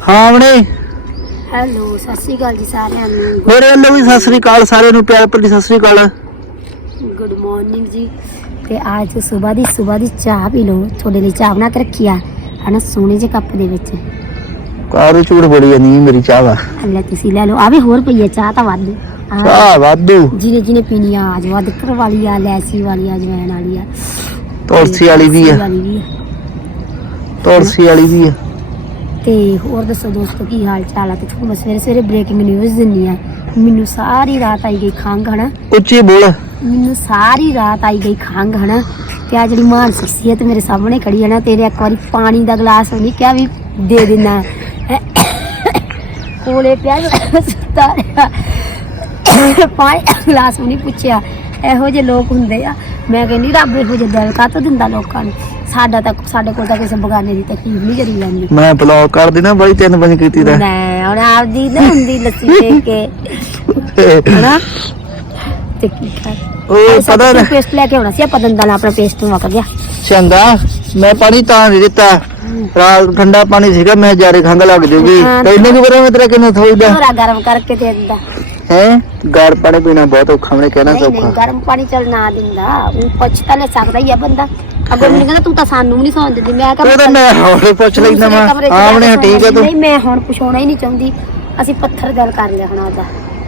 ਹਾਂ ਬਣੇ ਹੈਲੋ ਸਤਿ ਸ਼੍ਰੀ ਅਕਾਲ ਜੀ ਸਾਰਿਆਂ ਨੂੰ। ਮੇਰੇ ਵੱਲੋਂ ਵੀ ਸਤਿ ਸ੍ਰੀ ਅਕਾਲ ਸਾਰਿਆਂ ਨੂੰ ਪਿਆਰ ਭਰੀ ਸਤਿ ਸ੍ਰੀ ਅਕਾਲ। ਗੁੱਡ ਮਾਰਨਿੰਗ ਜੀ। ਤੇ ਅੱਜ ਸਵੇਰ ਦੀ ਸਵੇਰ ਦੀ ਚਾਹ ਪੀ ਲਓ ਤੁਹਾਡੇ ਲਈ ਚਾਹ ਬਣਾ ਕੇ ਰੱਖੀ ਆ। ਹਨਾ ਸੋਨੇ ਜਿਹੇ ਕੱਪ ਦੇ ਵਿੱਚ। ਕਾਰੂ ਝੂੜ ਬੜੀ ਨਹੀਂ ਮੇਰੀ ਚਾਹ ਵਾ ਅੱਲਾ ਤੁਸੀਂ ਲੈ ਲਓ ਆਵੇ ਹੋਰ ਪਈ ਆ ਚਾਹ ਤਾਂ ਵਾਧੂ। ਆਹ, ਚਾਹ ਵਾਧੂ। ਜਿਹਨੇ ਜਿਹਨੇ ਪੀਣੀ ਆ ਅੱਜ ਅਦਰਕ ਵਾਲੀ ਆ ਲੈਸੀ ਵਾਲੀ ਆ ਜਵੈਣ ਵਾਲੀ ਆ। ਤੁਲਸੀ ਵਾਲੀ ਵੀ ਆ। ਵਾਲੀ ਵੀ ਆ। ਤੁਲਸੀ ਵਾਲੀ ਵੀ ਆ। ਤੇ ਹੋਰ ਦੱਸੋ ਦੋਸਤੋ ਕੀ ਹਾਲ ਚਾਲ ਆ? ਤੇ ਤੁਹਾਨੂੰ ਮੈਂ ਸਵੇਰੇ ਸਵੇਰੇ ਬ੍ਰੇਕਿੰਗ ਨਿਊਜ਼ ਦਿੰਨੀ ਆ। ਮੈਨੂੰ ਸਾਰੀ ਰਾਤ ਆਈ ਗਈ ਖੰਘ ਹਨਾ? ਉੱਚੀ ਬੋਲ। ਮੈਨੂੰ ਸਾਰੀ ਰਾਤ ਆਈ ਗਈ ਖੰਘ ਹਨਾ? ਤੇ ਆ ਜਿਹੜੀ ਮਾਨ ਸ਼ਖਸੀਅਤ ਮੇਰੇ ਸਾਹਮਣੇ ਖੜੀ ਹੈ ਨਾ ਤੇਰੇ ਇੱਕ ਵਾਰੀ ਪਾਣੀ ਦਾ ਗਲਾਸ ਉਹਨੇ ਕਿਹਾ ਵੀ ਦੇ ਦੇਣਾ ਕੋਲੇ ਪਿਆ ਸੁੱਤਾ। ਪਾਣੀ ਦਾ ਗਲਾਸ ਨਹੀਂ ਪੁੱਛਿਆ ਇਹੋ ਜਿਹੇ ਲੋਕ ਹੁੰਦੇ ਆ। ਮੈਂ ਕਹਿੰਦੀ ਰੱਬ ਇਹੋ ਜਿਹੇ ਦਿਲ ਕਾਹਤੋਂ ਦਿੰਦਾ ਲੋਕਾਂ ਨੂੰ? ਸਾਡਾ ਤਾਂ ਸਾਡੇ ਕੋਲ ਤਾਂ ਕਿਸੇ ਬਗਾਨੇ ਦੀ ਤਕਲੀਫ ਨਹੀਂ ਜਰੀ ਜਾਂਦੀ। ਮੈਂ ਬਲੌਗ ਕਰ ਦੇਣਾ ਬੜੀ ਤਿੰਨ ਵਜੇ ਕੀਤੀ ਦਾ। ਮੈਂ ਹੁਣ ਆਪਦੀ ਨਾ ਹੁੰਦੀ ਲੱਸੀ ਦੇਖ ਕੇ। ਹਨਾ? ਤੇ ਕੀ ਕਰ ਉਹ ਪਤਾ ਨਾ। ਪੇਸਟ ਲੈ ਕੇ ਆਉਣਾ ਸੀ ਆਪਾਂ ਦੰਦਾਂ ਨਾਲ ਆਪਣਾ ਪੇਸਟ ਮੁੱਕ ਗਿਆ ਚੰਗਾ ਮੈਂ ਪਾਣੀ ਤਾਂ ਨਹੀਂ ਦਿੱਤਾ। ਰਾਤ ਠੰਡਾ ਪਾਣੀ ਸੀਗਾ ਮੈਂ ਜਾਰੇ ਖੰਗ ਲੱਗ ਜੂਗੀ। ਤੈਨੂੰ ਕੀ ਪਤਾ ਮੈਂ ਤੇਰਾ ਕਿੰਨਾ ਥੋਈਦਾ ਥੋੜਾ ਗਰਮ ਕਰਕੇ ਦੇ ਦਿੰਦਾ। ਹੈ? ਗੜ ਪਾਣੀ ਪੀਣਾ ਬਹੁਤ ਔਖਾ ਮੈਨੇ ਕਹਿਣਾ ਨਹੀਂ ਨਹੀਂ ਸੌਖਾ ਗਰਮ ਪਾਣੀ ਚੱਲ ਨਾ ਦਿੰਦਾ। ਉਹ ਪੁੱਛ ਤਾਂ ਲੈ ਸਕਦਾ ਹੀ ਆ ਬੰਦਾ। ਅੱਗੋਂ ਮੈਨੂੰ ਕਹਿੰਦਾ ਤੂੰ ਤਾਂ ਸਾਨੂੰ ਵੀ ਨਹੀਂ ਸੌਣ ਦਿੰਦੀ ਮੈਂ ਉਹ ਤਾਂ ਮੈਂ ਹੋਰ ਪੁੱਛ ਲੈਂਦਾ ਦੂਸਰੇ ਮੈਂ ਕਮਰੇ 'ਚ ਬਣੇ ਕੇ ਠੀਕ ਹੈ ਤੂੰ। ਨਹੀਂ ਮੈਂ ਹੁਣ ਪੁਛਾਉਣਾ ਹੀ ਨਹੀਂ ਚਾਹੁੰਦੀ। ਅਸੀਂ ਪੱਥਰ ਗੱਲ ਕਰ ਲਿਆ ਹੁਣ ਆਦਾ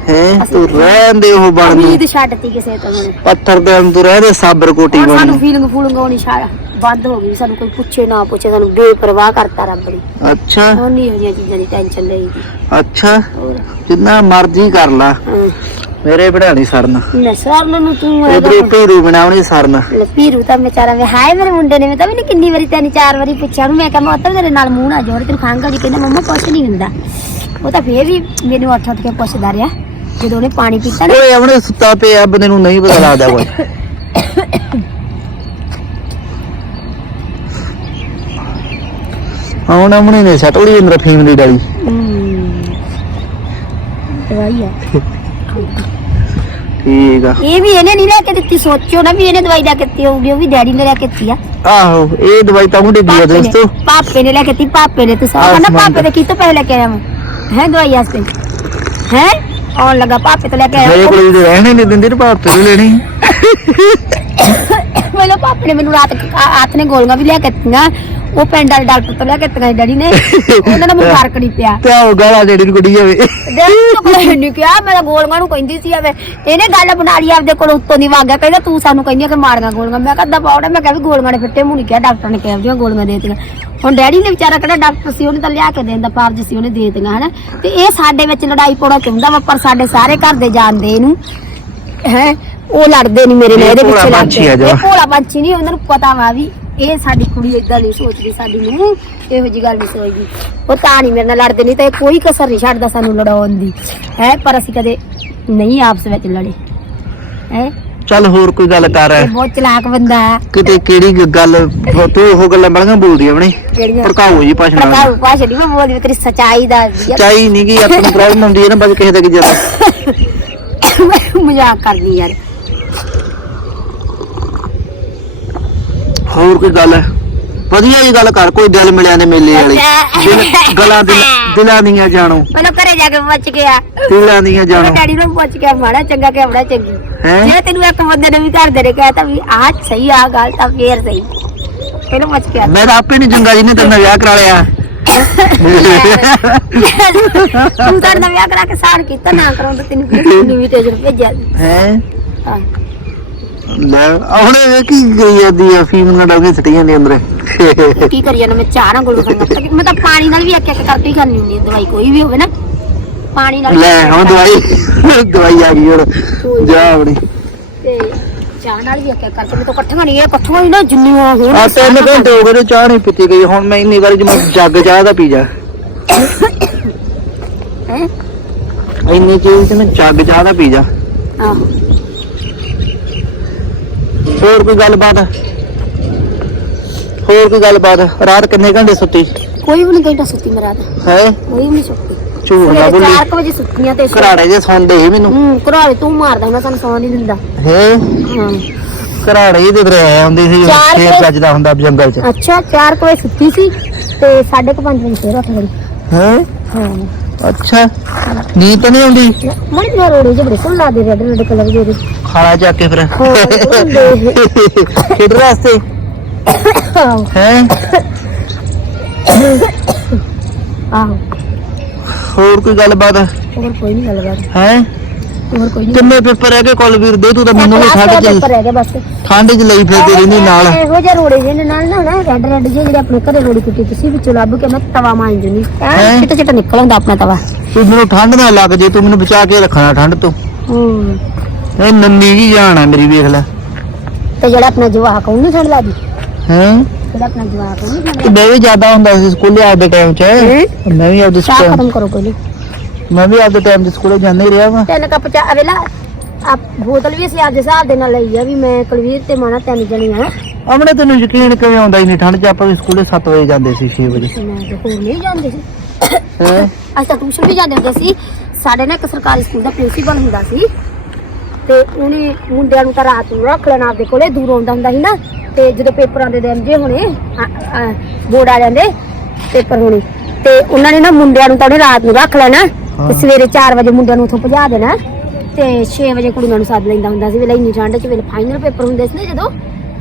ਹੈ? ਤੂੰ ਰਹਿਣ ਦੇ ਉਹ ਬਣਦੀ ਉਮੀਦ ਛੱਡਤੀ ਕਿਸੇ ਤੋਂ ਹੁਣ। ਪੱਥਰ ਦੇ ਅੰਦਰ ਰਹਿ ਦੇ ਸਾਬਰ ਕੋਟੀ ਹੁਣ ਸਾਨੂੰ ਬਣ ਫੀਲਿੰਗ ਫੂਲਿੰਗ ਹੋਣੀ ਛੱਡ ਬੰਦ ਹੋ ਗਈ ਸਾਨੂੰ ਕੋਈ ਪੁੱਛੇ ਨਾ ਪੁੱਛੇ ਸਾਨੂੰ ਬੇਪਰਵਾਹ ਕਰਤਾ ਰੱਬ ਨੇ। ਅੱਛਾ। ਹੁਣ ਨਹੀਂ ਹੋ ਚੀਜ਼ਾਂ ਦੀ ਟੈਨਸ਼ਨ ਲਈ ਦੀ। ਅੱਛਾ। ਹੋਰ। ਜਿੰਨਾ ਮਰਜ਼ੀ ਕਰ ਲਾ। ਹਾਂ। ਮੇਰੇ ਬਣਾਣੀ ਸਰਨਾ। ਲੈ ਸਰਨ ਨੂੰ ਤੂੰ ਉਧਰੋਂ ਭੀਰੂ ਬਣਾਉਣੀ ਸਰਨਾ। ਲਪੀਰੂ ਤਾਂ ਵਿਚਾਰਾ ਵੇ ਹਾਏ ਮੇਰੇ ਮੁੰਡੇ ਨੇ ਮੈਂ ਤਾਂ ਵੀ ਕਿੰਨੀ ਵਾਰੀ ਤਿੰਨ ਚਾਰ ਵਾਰੀ ਪੁੱਛਿਆ ਉਹਨੂੰ ਮੈਂ ਕਿਹਾ ਮਾਤਾ ਤੇਰੇ ਨਾਲ ਮੂੰਹ ਨਾ ਜੋੜ ਤੈਨੂੰ ਖਾਂਗਾ ਜੀ ਕਹਿੰਦਾ ਮੰਮਾ ਕੁਛ ਨਹੀਂ ਹੁੰਦਾ। ਉਹ ਤਾਂ ਫੇਰ ਵੀ ਮੈਨੂੰ ਅੱਠ ਅੱਠ ਕੇ ਪੁੱਛਦਾ ਰਿਹਾ ਜਦੋਂ ਉਹਨੇ ਪਾਣੀ ਪੀਤਾ ਨਾ। ਓਏ ਆਪਣੇ ਸੁੱਤਾ ਪਿਆ ਬੰਦੇ ਨੂੰ ਨਹੀਂ ਪਤਾ ਲੱਗਦਾ ਕੋਈ ਫੀਮ ਦੀ ਡਾਲੀ ਹਮ, ਦਵਾਈ ਆ। ਠੀਕ ਆ। ਇਹ ਵੀ ਇਹਨੇ ਨਹੀਂ ਲੈ ਕੇ ਦਿੱਤੀ ਸੋਚੋ ਨਾ ਵੀ ਇਹਨੇ ਦਵਾਈ ਲੈ ਕੇ ਦਿੱਤੀ ਹੋਊਗੀ ਉਹ ਵੀ ਡੈਡੀ ਨੇ ਲੈ ਕੇ ਦਿੱਤੀ ਆ। ਆਹੋ ਇਹ ਦਵਾਈ ਤਾਂ ਮੁੰਡੇ ਦੀ ਆ ਪਾਪੇ ਨੇ ਦੋਸਤੋ। ਪਾਪੇ ਨੇ ਲੈ ਕੇ ਦਿੱਤੀ ਪਾਪੇ ਨੇ ਤੁਸੀਂ ਕਹਿੰਦਾ ਆਸਮਾਨ ਪਾਪੇ ਦੇ ਕੀ ਤੋਂ ਪੈਸੇ ਲੈ ਕੇ ਆਇਆ ਮੈਂ ਹੈ ਦਵਾਈ ਵਾਸਤੇ ਹੈ? ਆਉਣ ਲੱਗਾ ਪਾਪੇ ਤੋਂ ਲੈ ਕੇ ਮੇਰੇ ਆਇਆ ਕੋਲ ਜਿਹੜੇ ਰਹਿਣੇ ਨਹੀਂ ਦਿੰਦੇ ਤੇ ਭਾਪੇ ਨੂੰ ਲੈਣੀ। ਮੈਨੂੰ ਪਾਪੇ ਨੇ ਮੈਨੂੰ ਰਾਤ ਹੱਥ ਨੇ ਗੋਲੀਆਂ ਵੀ ਲਿਆ ਕੇ ਦਿੱਤੀਆਂ। ਉਹ ਪਿੰਡ ਵਾਲੇ ਡਾਕਟਰ ਤੋਂ ਲਿਆ ਕੇ ਦਿੱਤੀਆਂ ਡੈਡੀ ਨੇ। ਉਹਨਾਂ ਦਾ ਮੈਨੂੰ ਫ਼ਰਕ ਨਹੀਂ ਪਿਆ। ਤੇ ਉਹ ਗਾਲਾਂ ਜਿਹੜੀ ਨੂੰ ਕੁੜੀ ਜਾਵੇ। ਡੈਡੀ ਨੂੰ ਨਹੀਂ ਕਿਹਾ ਮੈਂ ਤਾਂ ਗੋਲੀਆਂ ਨੂੰ ਕਹਿੰਦੀ ਸੀ ਐਵੇਂ। ਇਹਨੇ ਗੱਲ ਬਣਾ ਲਈ ਆਪਦੇ ਕੋਲ ਉੱਤੋਂ ਦੀ ਵਾਗਿਆ ਕਹਿੰਦਾ ਤੂੰ ਸਾਨੂੰ ਕਹਿੰਦੀ ਕਿ ਮਾਰੀਆਂ ਗੋਲੀਆਂ। ਮੈਂ ਕਹਦਾ ਪਾਉੜਾ ਮੈਂ ਕਿਹਾ ਵੀ ਗੋਲੀਆਂ ਨੇ ਫਿੱਟੇ ਮੂੰਹ ਨਹੀਂ ਕਿਹਾ ਡਾਕਟਰ ਨੇ ਕਿਹਾ ਵੀ ਗੋਲੀਆਂ ਦੇ ਦਿੱਤੀਆਂ। ਹੁਣ ਡੈਡੀ ਨੇ ਵਿਚਾਰਾ ਕਿਹੜਾ ਡਾਕਟਰ ਸੀ ਉਹਨੇ ਤਾਂ ਲਿਆ ਕੇ ਦੇਣ ਦਾ ਫਰਜ਼ ਸੀ ਉਹਨੇ ਦੇ ਦਿੱਤੀਆਂ ਹਨਾ? ਤੇ ਇਹ ਸਾਡੇ ਵਿੱਚ ਲੜਾਈ ਪੋੜਾ ਚਾਹੁੰਦਾ ਵਾ? ਪਰ ਸਾਡੇ ਸਾਰੇ ਘਰ ਦੇ ਜਾਣਦੇ ਇਹਨੂੰ। ਹੈ? ਉਹ ਲੜਦੇ ਨਹੀਂ ਮੇਰੇ ਨਾਲ ਇਹ ਇਹਦੇ ਪਿੱਛੇ ਜਮਾਂ। ਇਹ ਭੋਲਾ ਪੰਛੀ ਨਹੀਂ ਉਹਨਾਂ ਨੂੰ ਪਤਾ ਵਾ ਵੀ ਇਹ ਸਾਡੀ ਕੁੜੀ ਇਦਾਂ ਨਹੀਂ ਸੋਚਦੀ ਸਾਡੀ ਨੂੰ ਇਹੋ ਜੀ ਗੱਲ ਨਹੀਂ ਸੋਚਦੀ। ਉਹ ਤਾਂ ਨਹੀਂ ਮੇਰੇ ਨਾਲ ਲੜਦੇ ਨਹੀਂ ਤਾਂ ਕੋਈ ਕਸਰ ਨਹੀਂ ਛੱਡਦਾ ਸਾਨੂੰ ਲੜਾਉਣ ਦੀ। ਹੈ ਪਰ ਅਸੀਂ ਕਦੇ ਨਹੀਂ ਆਪਸ ਵਿੱਚ ਲੜੇ। ਹੈ? ਚੱਲ ਹੋਰ ਕੋਈ ਗੱਲ ਕਰ। ਇਹ ਬਹੁਤ ਚਲਾਕ ਬੰਦਾ ਹੈ। ਕਿਤੇ ਕਿਹੜੀ ਗੱਲ ਤੂੰ ਉਹ ਗੱਲਾਂ ਬੜੀਆਂ ਬੋਲਦੀ ਆਪਣੀ ਕਿਹੜੀਆਂ? ਭੜਕਾਓ ਜੀ ਭਾਸ਼ਣ ਪ੍ਰਕਾਉ ਭਾਸ਼ਾ ਨਹੀਂ ਮੈਂ ਬੋਲਦੀ ਮੈਂ ਤੇਰੀ ਸਚਾਈ ਦਾ ਚਾਈ ਨਹੀਂ ਗਈ ਆਪਣੀ ਪ੍ਰੋਬਲਮ ਹੁੰਦੀ ਹੈ ਨਾ ਬਸ ਕਿਸੇ ਦਾ ਕੀ ਜ਼ਿਆਦਾ। ਮਜ਼ਾਕ ਕਰਦੀ ਯਾਰ। ਹੋਰ ਕੋਈ ਗੱਲ ਵਧੀਆ ਜੀ ਗੱਲ ਕਰ ਕੋਈ ਦਿਲ ਮਿਲਿਆ ਨੇ ਮੇਲੇ ਵਾਲੀ। ਦਿਲ ਗਲਾਂ ਦਿਲ ਦਿਲਾਂ ਦੀਆਂ ਜਾਣੋ। ਪਹਿਲਾਂ ਘਰੇ ਜਾ ਕੇ ਪੁੱਛ ਗਿਆ ਦਿਲਾਂ ਦੀਆਂ ਜਾਣੋ। ਡੈਡੀ ਨੂੰ ਪੁੱਛ ਕੇ ਮਾੜਾ ਚੰਗਾ ਕਿ ਬੜਾ ਚੰਗੀ। ਹੈ? ਜੇ ਤੈਨੂੰ ਇੱਕ ਬੰਦੇ ਨੇ ਵੀ ਘਰ ਦੇ ਨੇ ਕਹਿਤਾ ਵੀ ਆਹ ਸਹੀ ਆ ਗੱਲ ਤਾਂ ਫੇਰ ਸਹੀ। ਪਹਿਲਾਂ ਪੁੱਛ ਕੇ ਆ। ਮੈਂ ਤਾਂ ਆਪੇ ਨਹੀਂ ਚੰਗਾ ਜੀ ਨੇ ਤੇਰੇ ਵਿਆਹ ਕਰਾ ਲਿਆ। ਤੂੰ ਤਾਂ ਨਵਿਆ ਕਰਾ ਕੇ ਸਾਰ ਕੀਤਾ ਨਾ ਕਰਾਉਂਦਾ ਤੈਨੂੰ ਇਨਵੀਟੇਸ਼ਨ ਭੇਜਿਆ। ਹੈ? ਹਾਂ। ਲੈ ਹੁਣ ਇਹ ਕੀ ਕਰੀ ਜਾਂਦੀ ਆ ਫੀਮ ਨਾਲ ਡੋਗੇ ਸਟੀਆਂ ਦੇ ਅੰਦਰ? ਕੀ ਕਰੀਏ ਨਾ? ਮੈਂ ਚਾਹ ਨਾਲ ਗੋਲ ਖਾਂਦਾ ਮੈਂ ਤਾਂ ਪਾਣੀ ਨਾਲ ਵੀ ਇੱਕ ਇੱਕ ਕਰਕੇ ਹੀ ਹੁੰਦੀ ਆ ਦਵਾਈ ਕੋਈ ਵੀ ਹੋਵੇ ਨਾ ਪਾਣੀ ਨਾਲ ਲੈ ਹੁਣ ਦਵਾਈ ਦਵਾਈ ਆ ਗਈ ਹੁਣ। ਜਾ ਆਪਣੀ। ਤੇ ਚਾਹ ਨਾਲ ਵੀ ਇੱਕ ਇੱਕ ਕਰਕੇ। ਮੈਂ ਤਾਂ ਇਕੱਠੀਆਂ ਨਹੀਂ ਇਹ ਇਕੱਠੀਆਂ ਹੀ ਨਾ ਜਿੰਨੀਆਂ ਹੋਣ ਆ ਤਿੰਨ ਘੰਟੇ ਹੋ ਗਏ ਤੇ ਚਾਹ ਨਹੀਂ ਪੀਤੀ ਗਈ। ਹੁਣ ਮੈਂ ਇੰਨੀ ਵਾਰੀ ਜਮ ਜੱਗ ਚਾਹ ਦਾ ਪੀ ਜਾ। ਹੈਂ? ਇੰਨੀ ਚੀਜ਼ ਤੇ ਮੈਂ ਜੱਗ ਚਾਹ ਦਾ ਪੀ ਜਾ। ਆਹੋ। ਹੋਰ ਕੋਈ ਗੱਲਬਾਤ? ਹੋਰ ਕੋਈ ਗੱਲਬਾਤ? ਰਾਤ ਕਿੰਨੇ ਘੰਟੇ ਸੁੱਤੀ? ਕੋਈ ਵੀ ਨਹੀਂ ਘੰਟਾ ਸੁੱਤੀ ਮੈਂ ਰਾਤ। ਹੈ? ਕੋਈ ਵੀ ਨਹੀਂ ਸੁੱਤੀ। ਝੂਠ ਨਾ ਸਵੇਰੇ ਬੋਲੀ। 4 ਵਜੇ ਸੁੱਤੀਆਂ ਤੇ ਘਰਾੜੇ ਜੇ ਸੌਂਦੇ ਸੀ ਮੈਨੂੰ। ਹੂੰ ਘਰਾਲੇ ਤੂੰ ਮਾਰਦਾ ਹੁੰਦਾ ਸਾਨੂੰ ਸੌਣ ਨਹੀਂ ਦਿੰਦਾ। ਹੈ? ਹਾਂ। ਘਰਾੜੇ ਹੀ ਤੇ ਫਿਰ ਆਏ ਹੁੰਦੇ ਸੀ ਵਜੇ- ਵੱਜਦਾ ਹੁੰਦਾ ਜੰਗਲ 'ਚ। ਅੱਛਾ 4 ਵਜੇ ਸੁੱਤੀ ਸੀ ਤੇ 5:30 ਵਜੇ ਫੇਰ ਉੱਠ ਗਈ। ਹੈ? ਹਾਂ। ਅੱਛਾ। ਨੀਂਦ ਤਾਂ ਨਹੀਂ ਆਉਂਦੀ? ਮਣੀ ਨਾ ਰੋੜੇ ਜਿਹੇ ਬੜੇ ਸੋਹਣੇ ਲੱਗਦੇ ਰੈੱਡ ਰੈੱਡ ਕਲਰ ਦੇ। ਖਾਲਾ ਜਾ ਕੇ ਫਿਰ। ਖੇਡ ਵਾਸਤੇ ਹੈ? ਆਹੋ। ਹੋਰ ਕੋਈ ਗੱਲਬਾਤ? ਹੋਰ ਕੋਈ ਨਹੀਂ ਗੱਲਬਾਤ। ਹੈ? ਹੋਰ ਕੋਈ ਨਹੀਂ ਕਿੰਨੇ ਪੇਪਰ ਹੈਗੇ ਕੁਲਵੀਰ ਦੇ? ਤੂੰ ਤਾਂ ਮੈਨੂੰ ਵੀ ਠੰਡ ਚ ਪੇਪਰ ਹੈਗੇ ਬਸ। ਠੰਡ ਚ ਲਈ ਫਿਰਦੀ ਰਹਿੰਦੀ ਨਾਲ। ਇਹੋ ਜਿਹੇ ਰੋੜੇ ਜਿਹੇ ਨਾਲ ਨਾ ਨਾ ਰੈੱਡ ਰੈੱਡ ਜਿਹੇ ਜਿਹੜੇ ਆਪਣੇ ਘਰੇ ਰੋੜੀ ਕੁੱਟੀ ਤੁਸੀਂ ਵਿੱਚੋਂ ਲੱਭ ਕੇ ਮੈਂ ਤਵਾ ਮਾਂਜ ਜੂਨੀ ਐ ਹੈਂ? ਚਿੱਟਾ ਚਿੱਟਾ ਨਿਕਲ ਆਉਂਦਾ ਆਪਣਾ ਤਵਾ। ਤੂੰ ਮੈਨੂੰ ਠੰਡ ਨਾ ਲੱਗ ਜੇ ਤੂੰ ਮੈਨੂੰ ਬਚਾ ਕੇ ਰੱਖਣਾ ਠੰਡ ਤੋਂ। ਹੂੰ। ਇਹ ਨੰਨੀ ਜੀ ਆ ਮੇਰੀ ਵੇਖ ਲੈ। ਤੇ ਜਿਹੜਾ ਆਪਣਾ ਜਵਾਕ ਉਹਨੂੰ ਠੰਡ ਲੱਗਦੀ? ਹੈ? ਜਿਹੜਾ ਆਪਣਾ ਜਵਾਕ ਉਹਨੂੰ ਠੰਡ ਤੇ ਮੈਂ ਵੀ ਜ਼ਿਆਦਾ ਹੁੰਦਾ ਸੀ ਸਕੂਲੇ ਆਪਦੇ ਟਾਈਮ 'ਚ? ਮੈਂ ਵੀ ਆਪਦੇ ਚਾਹ ਸਕੂਲ ਖਤਮ ਕਰੋ ਪਹਿਲੇ ਮੈਂ ਵੀ ਆਪਦੇ ਟਾਈਮ 'ਚ ਸਕੂਲੇ ਜਾਂਦਾ ਹੀ ਰਿਹਾ ਵਾ। ਤਿੰਨ ਕੱਪ ਚਾਹ ਅਵੇਲਾ ਆ ਬੋਤਲ ਵੀ ਅਸੀਂ ਆਪਦੇ ਹਿਸਾਬ ਦੇ ਨਾਲ ਲਈ ਆ ਵੀ ਮੈਂ ਕੁਲਵੀਰ ਤੇ ਮਾਣਾ ਤਿੰਨ ਜਣੇ ਆ ਆਪਣੇ ਤੈਨੂੰ ਯਕੀਨ ਕਿਵੇਂ ਆਉਂਦਾ ਇੰਨੀ ਠੰਡ 'ਚ ਆਪਾਂ ਵੀ ਸਕੂਲੇ 7 ਵਜੇ ਜਾਂਦੇ ਸੀ 6 ਵਜੇ। ਤੇ ਮੈਂ ਤੇ ਹੋਰ ਨਹੀਂ ਜਾਂਦੇ ਸੀ। ਹੈ? ਅਸੀਂ ਤਾਂ ਟਿਊਸ਼ਨ ਵੀ ਜਾਂਦੇ ਹੁੰਦੇ ਸੀ। ਸਾਡੇ ਨਾਲ ਇੱਕ ਸਰਕਾਰੀ ਸਕੂਲ ਦਾ ਪ੍ਰਿੰਸੀਪਲ ਹੁੰਦਾ ਸੀ। ਤੇ ਉਹਨੇ ਮੁੰਡਿਆਂ ਨੂੰ ਤਾਂ ਰਾਤ ਨੂੰ ਰੱਖ ਲੈਣਾ ਆਪਦੇ ਕੋਲੇ ਦੂਰ ਆਉਂਦਾ ਹੁੰਦਾ ਸੀ ਨਾ। ਤੇ ਜਦੋਂ ਪੇਪਰਾਂ ਦੇ ਦਿਨ ਜੇ ਹੁਣੇ ਬੋਰਡ ਆ ਜਾਂਦੇ ਪੇਪਰ ਹੋਣੇ। ਤੇ ਉਹਨਾਂ ਨੇ ਨਾ ਮੁੰਡਿਆਂ ਨੂੰ ਤਾਂ ਉਹਨੇ ਰਾਤ ਨੂੰ ਰੱਖ ਲੈਣਾ। ਤੇ ਸਵੇਰੇ 4 ਵਜੇ ਮੁੰਡਿਆਂ ਨੂੰ ਉੱਥੋਂ ਭਜਾ ਦੇਣਾ। ਤੇ 6 ਵਜੇ ਕੁੜੀਆਂ ਨੂੰ ਸੱਦ ਲੈਂਦਾ ਹੁੰਦਾ ਸੀ ਵੇਲੇ ਇੰਨੀ ਠੰਡ 'ਚ ਵੇਲੇ ਫਾਈਨਲ ਪੇਪਰ ਹੁੰਦੇ ਸੀ ਨਾ ਜਦੋਂ।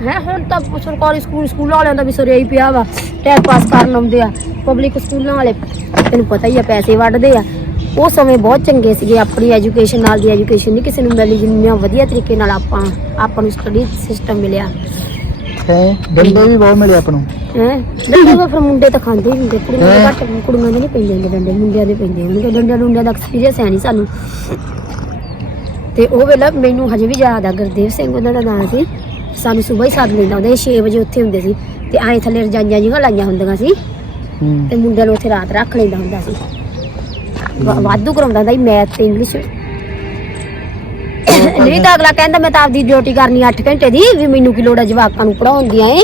ਹੈ ਹੁਣ ਤਾਂ ਸਰਕਾਰੀ ਸਕੂਲ ਸਕੂਲ ਵਾਲਿਆਂ ਦਾ ਵੀ ਸਰਿਆ ਹੀ ਪਿਆ ਵਾ। ਟਾਈਮ ਪਾਸ ਕਰਨ ਆਉਂਦੇ ਆ ਪਬਲਿਕ ਸਕੂਲਾਂ ਵਾਲੇ ਤੈਨੂੰ ਪਤਾ ਹੀ ਆ ਪੈਸੇ ਵੱਢਦੇ ਆ। ਉਹ ਸਮੇਂ ਬਹੁਤ ਚੰਗੇ ਸੀਗੇ ਆਪਣੀ ਐਜੂਕੇਸ਼ਨ ਨਾਲ ਦੀ ਐਜੂਕੇਸ਼ਨ ਨਹੀਂ ਕਿਸੇ ਨੂੰ ਮਿਲੀ ਜਿੰਨਾ ਵਧੀਆ ਤਰੀਕੇ ਨਾਲ ਆਪਾਂ ਆਪਾਂ ਨੂੰ ਸਟੱਡੀ ਸਿਸਟਮ ਮਿਲਿਆ। ਹੈ? ਡੰਡੇ ਵੀ ਬਹੁਤ ਮਿਲੇ ਆਪਾਂ ਨੂੰ। ਹੈ? ਡੰਡੇ ਤਾਂ ਫਿਰ ਮੁੰਡੇ ਤਾਂ ਖਾਂਦੇ ਹੀ ਹੁੰਦੇ ਕੁੜੀਆਂ ਦੇ? ਘੱਟ ਕੁੜੀਆਂ ਦੇ ਨਹੀਂ ਪੈਂਦੇ ਹੁੰਦੇ ਡੰਡੇ ਮੁੰਡਿਆਂ ਦੇ ਪੈਂਦੇ ਹੋਣਗੇ ਡੰਡਿਆਂ ਡੁੰਡਿਆਂ ਦਾ ਐਕਸਪੀਰੀਅੰਸ ਹੈ ਨਹੀਂ ਸਾਨੂੰ। ਤੇ ਉਹ ਵੇਲਾ ਮੈਨੂੰ ਹਜੇ ਵੀ ਯਾਦ ਆ ਗੁਰਦੇਵ ਸਿੰਘ ਉਹਨਾਂ ਦਾ ਨਾਮ ਸੀ। ਸਾਨੂੰ ਸਵੇਰ ਹੀ ਸੱਦ ਲੈਂਦਾ ਹੁੰਦਾ 6 ਵਜੇ ਉੱਥੇ ਹੁੰਦੇ ਸੀ। ਤੇ ਆਏ ਥੱਲੇ ਰਜਾਈਆਂ ਜਿਹੀਆਂ ਲਾਈਆਂ ਹੁੰਦੀਆਂ ਸੀ। ਤੇ ਮੁੰਡਿਆਂ ਨੂੰ ਉੱਥੇ ਰਾਤ ਰੱਖ ਲੈਂਦਾ ਹੁੰਦਾ ਸੀ। ਵਾਧੂ ਕਰਾਉਂਦਾ ਹੁੰਦਾ ਸੀ ਮੈਥ ਤੇ ਇੰਗਲਿਸ਼ ਨਹੀਂ ਤਾਂ ਅਗਲਾ ਕਹਿੰਦਾ ਮੈਂ ਤਾਂ ਆਪਦੀ ਡਿਊਟੀ ਕਰਨੀ 8 ਘੰਟੇ ਦੀ ਵੀ ਮੈਨੂੰ ਕੀ ਲੋੜ ਆ ਜਵਾਕਾਂ ਨੂੰ ਪੜਾਉਣ ਦੀਆਂ ਏ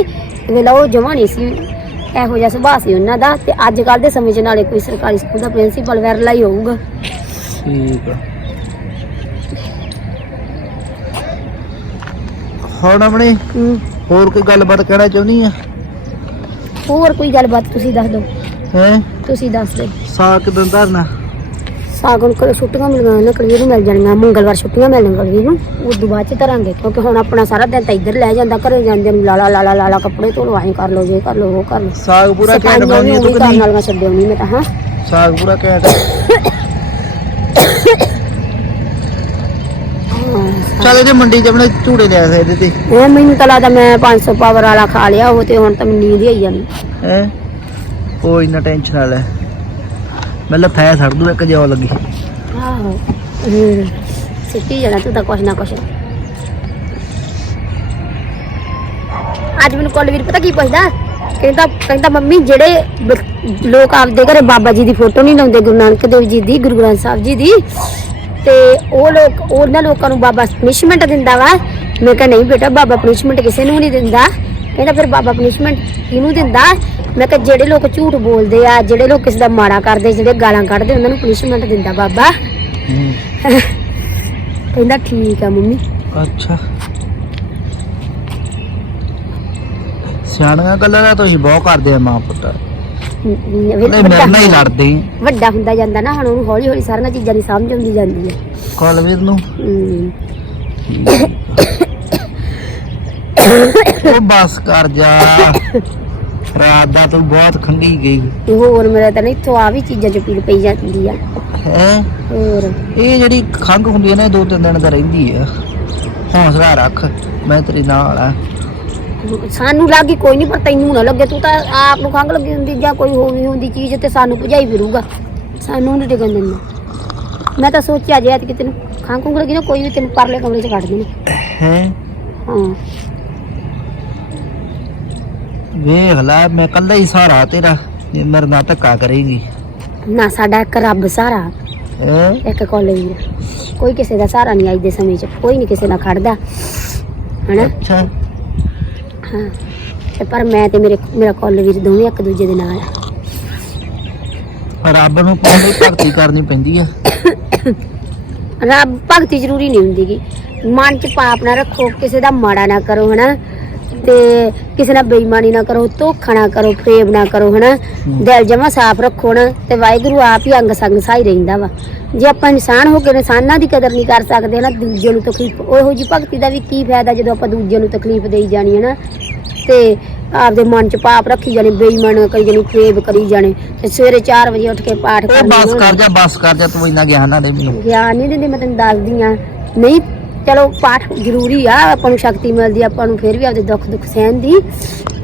ਤੇ ਜਮਾ ਨਹੀਂ ਸੀ। ਇਹੋ ਜਿਹਾ ਸੁਭਾਅ ਸੀ ਉਹਨਾਂ ਦਾ। ਤੇ ਅੱਜ ਕੱਲ ਦੇ ਸਮੇਂ 'ਚ ਨਾਲੇ ਕੋਈ ਸਰਕਾਰੀ ਸਕੂਲ ਦਾ ਪ੍ਰਿੰਸੀਪਲ ਵੈਰਲਾ ਹੀ ਹੋਊਗਾ। ਠੀਕ ਆ। ਹੁਣ ਆਪਣੀ ਹੂੰ। ਹੋਰ ਕੋਈ ਗੱਲਬਾਤ ਕਹਿਣਾ ਚਾਹੁੰਦੀ ਆ? ਹੋਰ ਕੋਈ ਗੱਲਬਾਤ ਤੁਸੀਂ ਦੱਸ ਦਿਓ। ਹੈ? ਤੁਸੀਂ ਦੱਸ ਦਿਓ। ਸਾਗ ਕਿਦਾਂ ਸਾਗਨ ਕੋਲ ਛੁੱਟੀਆਂ ਮਿਲੀਆਂ ਨੇ ਕਲਵੀਰ ਨੂੰ ਮਿਲ ਜਾਣੀਆਂ ਮੰਗਲਵਾਰ ਛੁੱਟੀਆਂ ਮਿਲਣ ਕਲਵੀਰ ਨੂੰ ਉਸ ਤੋਂ ਬਾਅਦ ਚ ਧਰਾਂਗੇ ਕਿਉਂਕਿ ਹੁਣ ਆਪਣਾ ਸਾਰਾ ਦਿਨ ਤਾਂ ਇੱਧਰ ਲੈ ਜਾਂਦਾ ਘਰੇ ਜਾਂਦੇ ਨੂੰ ਲਾਲਾ ਲਾਲਾ ਲਾਲਾ ਕੱਪੜੇ ਧੋਲੋ ਐਂ ਕਰ ਲਓ ਜੇ ਕਰ ਲਓ ਉਹ ਕਰ ਲਓ। ਸਾਗ ਪੂਰਾ ਘੈਂਟ ਬਣਾਉਣੀ ਤੂੰ ਉਹੀ ਕਿ ਕਰਨ ਨਹੀਂ? ਵਾਲੀਆਂ ਛੱਡਿਓ ਨਹੀਂ ਮੈਂ ਤਾਂ ਹਾਂ। ਸਾਗ ਪੂਰਾ ਘੈਂਟ। ਚੱਲ ਇਹਦੇ ਮੰਡੀ 'ਚ ਆਪਣੇ ਝੂੜੇ ਲਿਆ ਸੀ ਇਹਦੇ ਤੇ। ਉਹ ਮੈਨੂੰ ਤਾਂ ਲੱਗਦਾ ਮੈਂ 500 ਪਾਵਰ ਵਾਲਾ ਖਾ ਲਿਆ ਉਹ ਤੇ ਹੁਣ ਤਾਂ ਮੈਨੂੰ ਨੀਂਦ ਹੀ ਆਈ ਜਾਂਦੀ। ਹੈ? ਉਹ ਇੰਨਾ ਟੈਨਸ਼ਨ ਵਾਲਾ। ਮੈਂ ਲੱਥਾਇਆ ਛੱਡ ਦੂ, ਇੱਕ ਜਿਉ ਲੱਗੀ। ਆਹੋ, ਹੂੰ, ਸਿੱਟੀ ਜਾਣਾ ਤੂੰ ਤਾਂ ਕੁਛ ਨਾ ਕੁਛ। ਅੱਜ ਮੈਨੂੰ ਕੁਲਵੀਰ ਪਤਾ ਕੀ ਪੁੱਛਦਾ? ਕਹਿੰਦਾ ਕਹਿੰਦਾ ਮੰਮੀ, ਜਿਹੜੇ ਬ- ਲੋਕ ਆਪਦੇ ਘਰੇ ਬਾਬਾ ਜੀ ਦੀ ਫੋਟੋ ਨਹੀਂ ਲਾਉਂਦੇ, ਗੁਰੂ ਨਾਨਕ ਦੇਵ ਜੀ ਦੀ, ਗੁਰੂ ਗ੍ਰੰਥ ਸਾਹਿਬ ਜੀ ਦੀ, ਤੇ ਉਹ ਲੋਕ ਉਹਨਾਂ ਲੋਕਾਂ ਨੂੰ ਬਾਬਾ ਪਨਿਸ਼ਮੈਂਟ ਦਿੰਦਾ ਵਾ। ਮੈਂ ਕਿਹਾ, ਨਹੀਂ ਬੇਟਾ, ਬਾਬਾ ਪਨਿਸ਼ਮੈਂਟ ਕਿਸੇ ਨੂੰ ਨਹੀਂ ਦਿੰਦਾ। ਕਹਿੰਦਾ, ਫਿਰ ਬਾਬਾ ਪਨਿਸ਼ਮੈਂਟ ਕਿਹਨੂੰ ਦਿੰਦਾ? ਮੈਂ ਕਿਹਾ ਜਿਹੜੇ ਲੋਕ ਝੂਠ ਬੋਲਦੇ ਆ ਜਿਹੜੇ ਲੋਕ ਕਿਸੇ ਦਾ ਮਾੜਾ ਕਰਦੇ ਜਿਹੜੇ ਗਾਲਾਂ ਕੱਢਦੇ ਉਹਨਾਂ ਨੂੰ ਪਨਿਸ਼ਮੈਂਟ ਦਿੰਦਾ ਬਾਬਾ। ਕਹਿੰਦਾ ਠੀਕ ਆ ਮੰਮੀ। ਅੱਛਾ। ਸਿਆਣੀਆਂ ਗੱਲਾਂ ਦਾ ਤੁਸੀਂ ਬਹੁਤ ਕਰਦੇ ਆ ਮਾਂ ਪੁੱਤ। ਨਹੀਂ ਮੇਰੇ ਨਾਲ ਹੀ ਲੜਦੇ। ਵੱਡਾ ਹੁੰਦਾ ਜਾਂਦਾ ਨਾ ਹੁਣ ਉਹਨੂੰ ਹੌਲੀ ਹੌਲੀ ਸਾਰੀਆਂ ਚੀਜ਼ਾਂ ਦੀ ਸਮਝ ਆਉਂਦੀ ਜਾਂਦੀ ਹੈ ਕੁਲਵੀਰ ਨੂੰ। ਉਹ ਬਸ ਕਰ ਜਾ। ਰਾਤ ਦਾ ਤੂੰ ਬਹੁਤ ਖੰਗੀ ਗਈ। ਹੋਰ ਮੇਰਾ ਤਾਂ ਇੱਥੋਂ ਆ ਵੀ ਚੀਜ਼ਾਂ ਚ ਪੀੜ ਪਈ ਜਾਂਦੀ ਆ ਹੈ? ਹੋਰ। ਇਹ ਜਿਹੜੀ ਖੰਗ ਹੁੰਦੀ ਹੈ ਨਾ ਇਹ ਦੋ ਤਿੰਨ ਦਿਨ ਦਾ ਰਹਿੰਦੀ ਆ ਹੌਸਲਾ ਰੱਖ ਮੈਂ ਤੇਰੇ ਨਾਲ ਆ। ਸਾਨੂੰ ਲੱਗੀ ਕੋਈ ਨਹੀਂ ਪਰ ਤੈਨੂੰ ਨਾ ਲੱਗੇ। ਤੂੰ ਤਾਂ ਆਪ ਨੂੰ ਖੰਗ ਲੱਗੀ ਹੁੰਦੀ ਜਾਂ ਕੋਈ ਹੋਵੀ ਹੁੰਦੀ ਚੀਜ਼ ਤੇ ਸਾਨੂੰ ਭਜਾਈ ਫਿਰੂਗਾ ਸਾਨੂੰ ਨਹੀਂ ਟਿਕਣ ਦਿੰਦਾ। ਮੈਂ ਤਾਂ ਸੋਚਿਆ ਜੇ ਅੱਜ ਕਿ ਤੈਨੂੰ ਖੰਗ ਖੁੰਗ ਲੱਗੀ ਨਾ ਕੋਈ ਵੀ ਤੈਨੂੰ ਪਰਲੇ ਕਮਰੇ 'ਚ ਕੱਢ ਦੇਣਾ। ਹੈ? ਹਾਂ। ਵੇਖ ਲੈ ਮੈਂ ਕੱਲਾ ਹੀ ਸਹਾਰਾ ਤੇਰਾ ਜੇ ਮੇਰੇ ਨਾਲ ਧੱਕਾ ਕਰੇਗੀ। ਨਾ ਸਾਡਾ ਇੱਕ ਰੱਬ ਸਾਰਾ ਹੈ? ਇੱਕ ਕੋਲੇ ਵੀਰ ਕੋਈ ਕਿਸੇ ਦਾ ਸਹਾਰਾ ਨਹੀਂ ਅੱਜ ਦੇ ਸਮੇਂ 'ਚ ਕੋਈ ਨਹੀਂ ਕਿਸੇ ਨਾਲ ਖੜਦਾ। ਹਨਾ? ਅੱਛਾ। ਹਾਂ। ਤੇ ਪਰ ਮੈਂ ਤੇ ਮੇਰੇ ਮੇਰਾ ਕੋਲੇ ਵੀਰ ਦੋਵੇਂ ਇੱਕ ਦੂਜੇ ਦੇ ਨਾਲ ਆ। ਰੱਬ ਨੂੰ ਪੂਰੀ ਭਗਤੀ ਕਰਨੀ ਪੈਂਦੀ ਆ? ਰੱਬ ਭਗਤੀ ਜ਼ਰੂਰੀ ਨਹੀਂ ਹੁੰਦੀ ਗੀ। ਮਨ 'ਚ ਪਾਪ ਨਾ ਰੱਖੋ ਕਿਸੇ ਦਾ ਮਾੜਾ ਨਾ ਕਰੋ ਹਨਾ? ਤੇ ਕਿਸੇ ਨਾਲ ਬੇਈਮਾਨੀ ਨਾ ਕਰੋ ਧੋਖਾ ਨਾ ਕਰੋ ਫਰੇਬ ਨਾ ਕਰੋ ਹਨਾ? ਦਿਲ ਜਮਾ ਸਾਫ਼ ਰੱਖੋ ਨਾ ਤੇ ਵਾਹਿਗੁਰੂ ਆਪ ਹੀ ਅੰਗ ਸੰਗ ਸਹਾਈ ਰਹਿੰਦਾ ਵਾ। ਜੇ ਆਪਾਂ ਇਨਸਾਨ ਹੋ ਕੇ ਇਨਸਾਨਾਂ ਦੀ ਕਦਰ ਨਹੀਂ ਕਰ ਸਕਦੇ ਨਾ ਦੂਜੇ ਨੂੰ ਤਕਲੀਫ ਉਹੋ ਜੀ ਭਗਤੀ ਦਾ ਵੀ ਕੀ ਫਾਇਦਾ ਜਦੋਂ ਆਪਾਂ ਦੂਜੇ ਨੂੰ ਤਕਲੀਫ ਦੇਈ ਜਾਣੀ ਹੈ ਨਾ ਤੇ ਆਪਦੇ ਮਨ ਚ ਪਾਪ ਰੱਖੀ ਜਾਣੇ ਬੇਈਮਾਨ ਕਰੀ ਜਾਣੀ ਫਰੇਬ ਕਰੀ ਜਾਣੇ ਤੇ ਸਵੇਰੇ 4 ਵਜੇ ਉੱਠ ਕੇ ਪਾਠ ਕਰਨਾ ਬਸ ਕਰ ਜਾ ਬਸ ਕਰ ਜਾ ਤੂੰ ਇੰਨਾ ਗਿਆਨ ਨਾ ਦੇ ਮੈਨੂੰ। ਗਿਆਨ ਨਹੀਂ ਦਿੰਦੀ ਮੈਂ ਤੈਨੂੰ ਦੱਸਦੀ ਆ ਨਹੀਂ ਚਲੋ ਪਾਠ ਜ਼ਰੂਰੀ ਆ ਆਪਾਂ ਨੂੰ ਸ਼ਕਤੀ ਮਿਲਦੀ ਆ, ਆਪਾਂ ਨੂੰ ਫਿਰ ਵੀ ਆਪਦੇ ਦੁੱਖ ਦੁੱਖ ਸਹਿਣ ਦੀ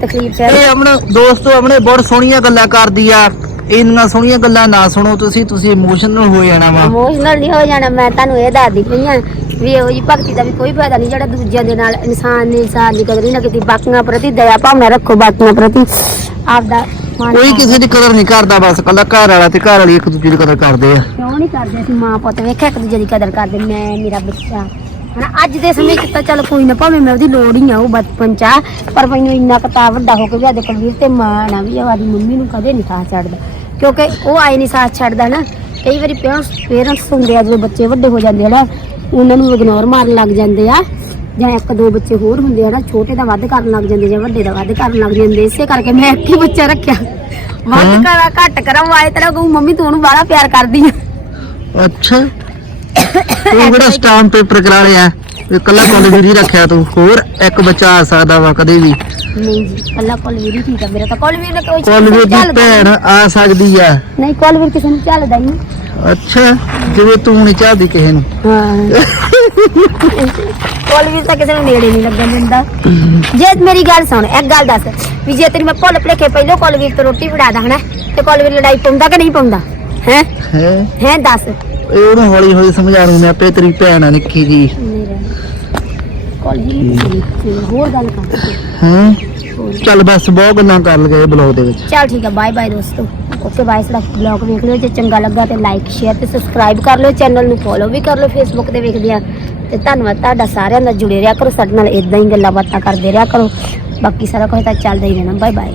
ਤਕਲੀਫ ਸਹਿਣ ਇਹ ਆਪਣੇ ਦੋਸਤੋ ਆਪਣੇ ਬਹੁਤ ਸੋਹਣੀਆਂ ਗੱਲਾਂ ਕਰਦੀ ਆ। ਇੰਨੀਆਂ ਸੋਹਣੀਆਂ ਗੱਲਾਂ ਨਾ ਸੁਣੋ ਤੁਸੀਂ ਤੁਸੀਂ ਇਮੋਸ਼ਨਲ ਹੋ ਜਾਣਾ ਵਾ। ਇਮੋਸ਼ਨਲ ਨਹੀਂ ਹੋ ਜਾਣਾ ਮੈਂ ਤੁਹਾਨੂੰ ਇਹ ਦੱਸਦੀ ਪਈ ਆ ਵੀ ਇਹੋ ਜੀ ਭਗਤੀ ਦਾ ਵੀ ਕੋਈ ਫਾਇਦਾ ਨਹੀਂ ਜਿਹੜਾ ਦੂਜਿਆਂ ਦੇ ਨਾਲ ਇਨਸਾਨ ਨੇ ਇਨਸਾਨ ਦੀ ਕਦਰ ਨਹੀਂ ਨਾ ਕੀਤੀ। ਬਾਕੀਆਂ ਪ੍ਰਤੀ ਦਇਆ ਭਾਵਨਾ ਰੱਖੋ ਬਾਕੀਆਂ ਪ੍ਰਤੀ ਆਪਦਾ ਕੋਈ ਕਿਸੇ ਦੀ ਕਦਰ ਨਹੀਂ ਕਰਦਾ ਬਸ ਕੱਲਾ ਘਰ ਵਾਲਾ ਤੇ ਘਰ ਵਾਲੀ ਇੱਕ ਦੂਜੇ ਦੀ ਕਦਰ ਕਰਦੇ ਆ। ਕਿਉਂ ਨਹੀਂ ਕਰਦੇ? ਅਸੀਂ ਮਾਂ ਪੁੱਤ ਵੇਖਿਆ ਇੱਕ ਦੂਜੇ ਦੀ ਕਦਰ ਕਰਦੇ ਮੈਂ ਮੇਰਾ ਬੱਚਾ। ਹਨਾ ਅੱਜ ਦੇ ਸਮੇਂ 'ਚ ਤਾਂ ਚੱਲ ਕੋਈ ਨਾ ਭਾਵੇਂ ਮੈਂ ਉਹਦੀ ਲੋੜ ਹੀ ਆ ਉਹ ਬਚਪਨ 'ਚ ਆ, ਪਰ ਮੈਨੂੰ ਇੰਨਾ ਕਤਾ ਵੱਡਾ ਹੋ ਕੇ ਵੀ ਆਦੇ ਕੁਲਵੀਰ ਤੇ ਮਾਣ ਆ ਵੀ ਆਦੀ ਮੰਮੀ ਨੂੰ ਕਦੇ ਨਹੀਂ ਸਾਥ ਛੱਡਦਾ। ਕਿਉਂਕਿ ਉਹ ਆਏ ਨਹੀਂ ਸਾਥ ਛੱਡਦਾ ਨਾ ਕਈ ਵਾਰੀ ਪੇਰੈਂਟਸ ਪੇਰੈਂਟਸ ਹੁੰਦੇ ਆ ਜਦੋਂ ਬੱਚੇ ਵੱਡੇ ਹੋ ਜਾਂਦੇ ਆ ਨਾ ਉਹਨਾਂ ਨੂੰ ਇਗਨੋਰ ਮਾਰਨ ਲੱਗ ਜਾਂਦੇ ਆ ਜਾਂ ਇੱਕ ਦੋ ਬੱਚੇ ਹੋਰ ਹੁੰਦੇ ਆ ਨਾ ਛੋਟੇ ਦਾ ਵੱਧ ਕਰਨ ਲੱਗ ਜਾਂਦੇ ਜਾਂ ਵੱਡੇ ਦਾ ਵੱਧ ਕਰਨ ਲੱਗ ਜਾਂਦੇ ਇਸੇ ਕਰਕੇ ਮੈਂ ਇੱਕ ਹੀ ਬੱਚਾ ਰੱਖਿਆ। ਵੱਧ? ਕਰਾਂ ਘੱਟ ਕਰਾਂ ਉਹ ਆਏ ਤੇਰਾ ਕਹੂੰ ਮੰਮੀ ਤੂੰ ਉਹਨੂੰ ਬਾਹਲਾ ਪਿਆਰ ਕਰਦੀ ਆ। ਅੱਛਾ। ਤੂੰ ਕਿਹੜਾ ਸਟਾਂਪ ਪੇਪਰ ਕਰਾ ਲਿਆ। ਇਹ ਕੱਲਾ ਕਾਲਜ ਹੀ ਰੱਖਿਆ ਤੂੰ। ਹੋਰ ਇੱਕ ਬੱਚਾ ਆ ਸਕਦਾ ਵਾ ਕਦੇ ਵੀ। ਨਹੀਂ ਜੀ ਕੱਲਾ ਕੋਲਵੀਰ ਹੀ ਠੀਕ ਆ। ਮੇਰਾ ਤਾਂ ਕੋਲਵੀਰ ਨੇ ਕੋਈ ਕਾਲਜ ਦੀ ਚੱਲਦਾ ਭੈਣ ਆ ਸਕਦੀ ਆ। ਨਹੀਂ ਕੋਲਵੀਰ ਕਿਸੇ ਨੂੰ ਚੱਲਦਾ ਹੀ ਨਹੀਂ। ਅੱਛਾ ਜਿਵੇਂ ਤੂੰ ਨਹੀਂ ਚਾਹਦੀ ਕਿਸੇ ਨੂੰ। ਹਾਂ। ਕੋਲਵੀਰ ਤਾਂ ਕਿਸੇ ਨੂੰ ਨੇੜੇ ਨਹੀਂ ਲੱਗਣ ਦਿੰਦਾ। ਜੇ ਮੇਰੀ ਗੱਲ ਸੁਣ ਇੱਕ ਗੱਲ ਦੱਸ। ਵੀ ਜੇ ਤੇਰੀ ਮੈਂ ਭੁੱਲ ਭੁਲੇਖੇ ਪਹਿਲਾਂ ਕੋਲਵੀਰ ਤੋਂ ਰੋਟੀ ਫੜਾ ਦਾਂ ਹਨਾ? ਤੇ ਕੋਲਵੀਰ ਲੜਾਈ ਪਾਉਂਦਾ ਕਿ ਨਹੀਂ ਪਾਉਂਦਾ? ਹੈ? ਹੈ? ਹੈ ਦੱਸ। ਇਹ ਉਹਨੂੰ ਹੌਲੀ ਹੌਲੀ ਸਮਝਾ ਲੂ ਮੈਂ ਆਪੇ ਤੇਰੀ ਭੈਣ ਆ ਨਿੱਕੀ ਜੀ। ਕੋਲਵੀਰ ਹੋਰ ਗੱਲ ਕਰ। ਹੈ? ਚੱਲ ਬਸ ਬਹੁਤ ਗੱਲਾਂ ਕਰ ਲਗੇ ਬਲੌਗ ਦੇ ਵਿੱਚ। ਚਲ ਠੀਕ ਹੈ ਬਾਏ ਬਾਏ ਦੋਸਤੋ। ਓਕੇ ਬਾਏ ਸਾਡਾ ਬਲੌਗ ਵੇਖ ਲਿਓ ਜੇ ਚੰਗਾ ਲੱਗਾ ਤੇ ਲਾਈਕ ਸ਼ੇਅਰ ਤੇ ਸਬਸਕ੍ਰਾਈਬ ਕਰ ਲਿਓ ਚੈਨਲ ਨੂੰ ਫੋਲੋ ਵੀ ਕਰ ਲਿਓ ਫੇਸਬੁੱਕ ਤੇ ਵੇਖਦੇ ਆ। ਤੇ ਧੰਨਵਾਦ ਤੁਹਾਡਾ ਸਾਰਿਆਂ ਦਾ ਜੁੜੇ ਰਿਹਾ ਕਰੋ ਸਾਡੇ ਨਾਲ ਇਦਾਂ ਹੀ ਗੱਲਾਂ ਬਾਤਾਂ ਕਰਦੇ ਰਿਹਾ ਕਰੋ। ਬਾਕੀ ਸਾਰਾ ਕੁਝ ਤਾਂ ਚੱਲਦਾ ਹੀ ਰਹਿਣਾ। Bye bye